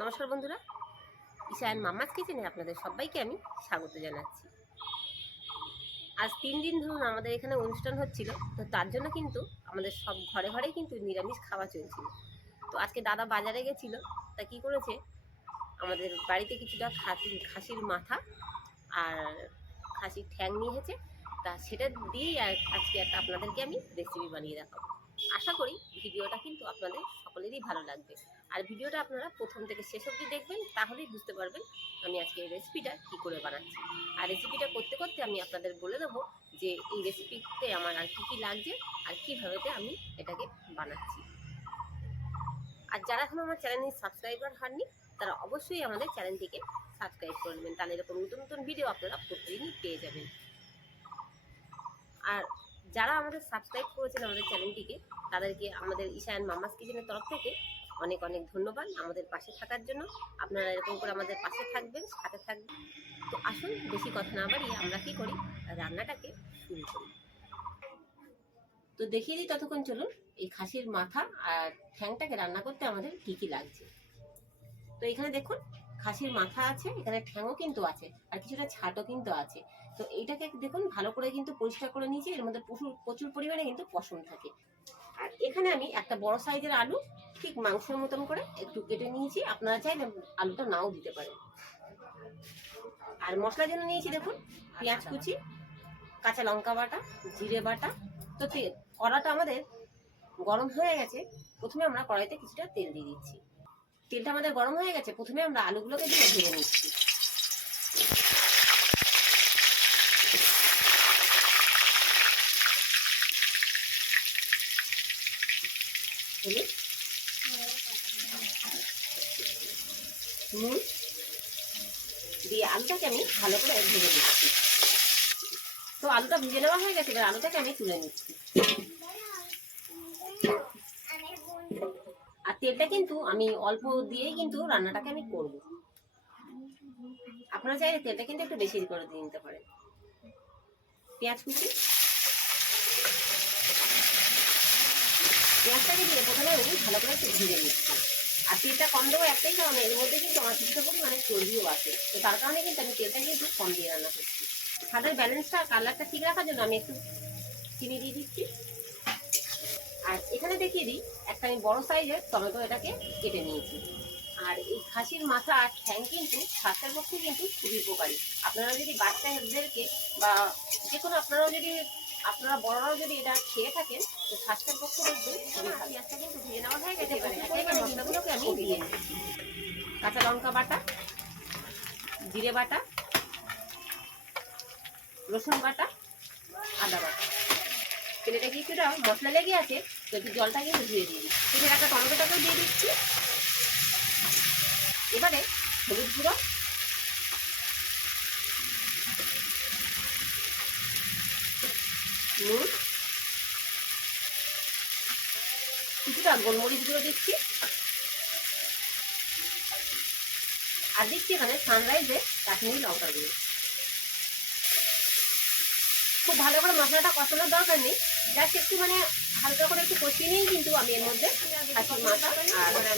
নমস্কার বন্ধুরা। ঈশান মাম্মাস কিচেনে আপনাদের সবাইকে আমি স্বাগত জানাচ্ছি। আজ তিন দিন ধরুন আমাদের এখানে অনুষ্ঠান হচ্ছিল, তো তার জন্য কিন্তু আমাদের সব ঘরে ঘরে কিন্তু নিরামিষ খাওয়া চলছিল। তো আজকে দাদা বাজারে গেছিল, তা কি করেছে? আমাদের বাড়িতে কিছুটা খাসি, খাসির মাথা আর খাসির ঠ্যাং নিয়ে এসেছে, তা সেটা দিয়েই আজকে একটা আপনাদেরকে আমি রেসিপি বানিয়ে দেখাবো। আশা করি ভিডিওটা কিন্তু আপনাদের সকলেরই ভালো লাগবে। আর ভিডিওটা আপনারা প্রথম থেকে শেষ অবধি দেখবেন, তাহলেই বুঝতে পারবেন আমি আজকে এই রেসিপিটা কী করে বানাচ্ছি। আর রেসিপিটা করতে করতে আমি আপনাদের বলে দেবো যে এই রেসিপিতে আমার আর কী কী লাগছে আর কীভাবেতে আমি এটাকে বানাচ্ছি। আর যারা এখন আমার চ্যানেলে সাবস্ক্রাইবার হননি, তারা অবশ্যই আমাদের চ্যানেলটিকে সাবস্ক্রাইব করে নেবেন। তাহলে এরকম নতুন নতুন ভিডিও আপনারা প্রতিদিনই পেয়ে যাবেন। আর যারা আমাদের সাবস্ক্রাইব করেছেন আমাদের চ্যানেলটিকে তাদেরকে আমাদের ঈশায়ন মামাস কিচেনের তরফ থেকে অনেক অনেক ধন্যবাদ আমাদের পাশে থাকার জন্য। আপনারা এরকম করে আমাদের পাশে থাকবেন, সাথে থাকবেন। তো আসুন, বেশি কথা না বাড়িয়ে আমরা কি করি? রান্নাটাকে শুরু করি। তো দেখিয়ে দিই ততক্ষণ চলুন, এই খাসির মাথা আর ঠ্যাংটাকে রান্না করতে আমাদের কি কি লাগছে। তো এখানে দেখুন, খাসির মাথা আছে, এখানে ঠ্যাংও কিন্তু আছে, আর কিছুটা ছাটও কিন্তু আছে। তো এইটাকে দেখুন, ভালো করে কিন্তু পরিষ্কার করে নিয়েছি। এর মধ্যে প্রচুর প্রচুর পরিমাণে কিন্তু পশম থাকে। আর এখানে আমি একটা বড় সাইজের আলু, ঠিক মাংসের মতন করে একটু কেটে নিয়েছি। আপনারা চাইলে আলুটা নাও দিতে পারেন। আর মশলার জন্য নিয়েছি, দেখুন, পেঁয়াজ কুচি, কাঁচা লঙ্কা বাটা, জিরে বাটা। তো তেল কড়াটা আমাদের গরম হয়ে গেছে। প্রথমে আমরা কড়াইতে কিছুটা তেল দিয়ে দিচ্ছি। তেলটা আমাদের গরম হয়ে গেছে। প্রথমে আমরা আলুগুলোকে দিয়ে ভেজে নিচ্ছি। হলুদ, নুন দিয়ে আলুটাকে আমি ভালো করে ভেজে নিচ্ছি। তো আলুটা ভেজে নেওয়া হয়ে গেছে, এবার আলুটাকে আমি তুলে নিচ্ছি। আর তেলটা কিন্তু আমি অল্প দিয়েই কিন্তু রান্নাটাকে আমি করব। আপনারা চাইলে তেলটা কিন্তু একটু বেশি করে দিয়ে নিতে পারেন। পেঁয়াজ কুচি। পেঁয়াজটাকে দিয়ে প্রথমে আমি ভালো করে একটু ভেজে নিচ্ছি। আর তেলটা কম দেবো একটাই কারণে, এর মধ্যে কিন্তু আমার কিছুটা পরিমাণে চর্বিও আছে। তো তার কারণে কিন্তু আমি তেলটা কিন্তু কম দিয়ে রান্না করছি। স্বাদের ব্যালেন্সটা কালারটা ঠিক রাখার জন্য আমি একটু চিনি দিয়ে দিচ্ছি। আর এখানে দেখিয়ে দিই, একটা আমি বড় সাইজের টমেটো এটাকে কেটে নিয়েছি। আর এই খাসির মাথা আর ঠ্যাং কিন্তু স্বাস্থ্যের পক্ষে কিন্তু খুবই উপকারী। আপনারা যদি বাচ্চাদেরকে বা যে কোনো, আপনারাও যদি আপনারা বড়রাও যদি এটা খেয়ে থাকেন তো স্বাস্থ্যের পক্ষে দেখবেন পেঁয়াজটা কিন্তু নেওয়া হয়ে গেছে এবারে মশলাগুলোকে আমি দিয়ে কাঁচা লঙ্কা বাটা জিরে বাটা রসুন বাটা আদা বাটা। তেলেটা কিছুটা মশলা লেগে আছে তো একটু জলটা কিন্তু ধুয়ে দিয়ে দিচ্ছি। কেটে রাখা টমেটোটাকেও দিয়ে দিচ্ছি। এবারে হলুদ গুঁড়ো নুন কিছুটা গোলমরিচ গুঁড়ো দিচ্ছি। আর দিচ্ছি এখানে সানরাইজে কাশ্মীরি লঙ্কা গুঁড়ো। খুব ভালো করে মশলাটা কষানোর দরকার নেই। জাস্ট একটু মানে হালকা করে একটু কষিয়ে নিয়েই কিন্তু আমি এর মধ্যে খাসির মাথা আর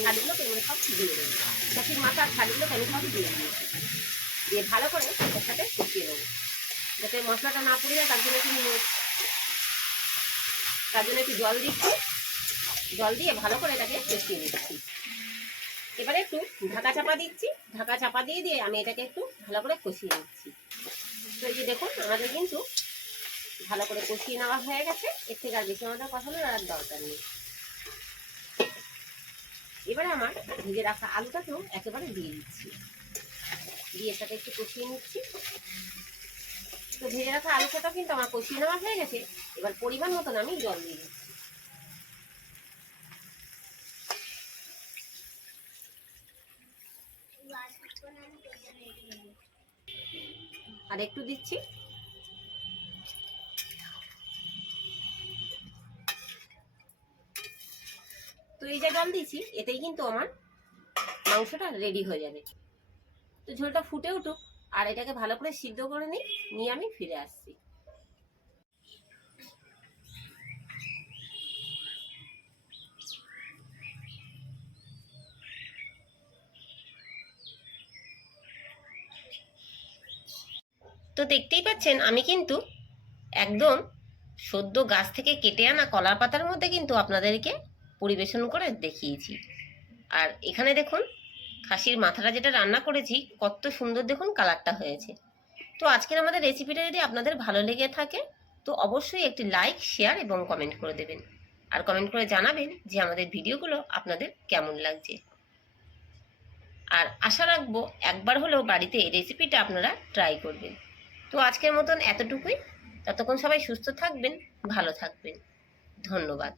ছাড়িগুলো এর সব দিয়ে দেবো। খাসির মাথা আর ছাড়িগুলো আমি সব দিয়ে দিয়েছি দিয়ে ভালো করে সাথে কষিয়ে নেব। যাতে মশলাটা না পুড়ে যায়, তার জন্য একটু তার জন্য একটু জল দিচ্ছি। জল দিয়ে ভালো করে এটাকে কষিয়ে নিচ্ছি। এবারে একটু ঢাকা চাপা দিচ্ছি। ঢাকা চাপা দিয়ে দিয়ে আমি এটাকে একটু ভালো করে কষিয়ে নিচ্ছি। তো এই যে দেখুন, আমাদের কিন্তু ভালো করে কষিয়ে নেওয়া হয়ে গেছে। এর থেকে আর বেশি আমাদের কষানোর আর দরকার নেই। এবারে আমার ভেজে রাখা আলুটাকেও একেবারে দিয়ে দিচ্ছি। দিয়ে সাথে একটু কষিয়ে নিচ্ছি। তো ভেজে রাখা আলুটাও কিন্তু আমার কষিয়ে নেওয়া হয়ে গেছে। এবার পরিমাণ মতন আমি জল দিয়ে দিচ্ছি। আর একটু দিচ্ছি। তো এই যে জল দিয়েছি, এতেই কিন্তু আমার মাংসটা রেডি হয়ে যাবে। তো ঝোলটা ফুটে উঠুক। আর এটাকে ভালো করে সিদ্ধ করে নিই, নিয়ে আমি ফিরে আসছি। তো দেখতেই পাচ্ছেন, আমি কিন্তু একদম সদ্য গাছ থেকে কেটে আনা কলার পাতার মধ্যে কিন্তু আপনাদেরকে পরিবেশন করে দেখিয়েছি। আর এখানে দেখুন খাসির মাথাটা যেটা রান্না করেছি, কত সুন্দর দেখুন কালারটা হয়েছে। তো আজকের আমাদের রেসিপিটা যদি আপনাদের ভালো লেগে থাকে, তো অবশ্যই একটি লাইক শেয়ার এবং কমেন্ট করে দেবেন। আর কমেন্ট করে জানাবেন যে আমাদের ভিডিওগুলো আপনাদের কেমন লাগছে। আর আশা রাখব একবার হলেও বাড়িতে এই রেসিপিটা আপনারা ট্রাই করবেন। তো আজকের মতন এতটুকুই। ততক্ষণ সবাই সুস্থ থাকবেন, ভালো থাকবেন। ধন্যবাদ।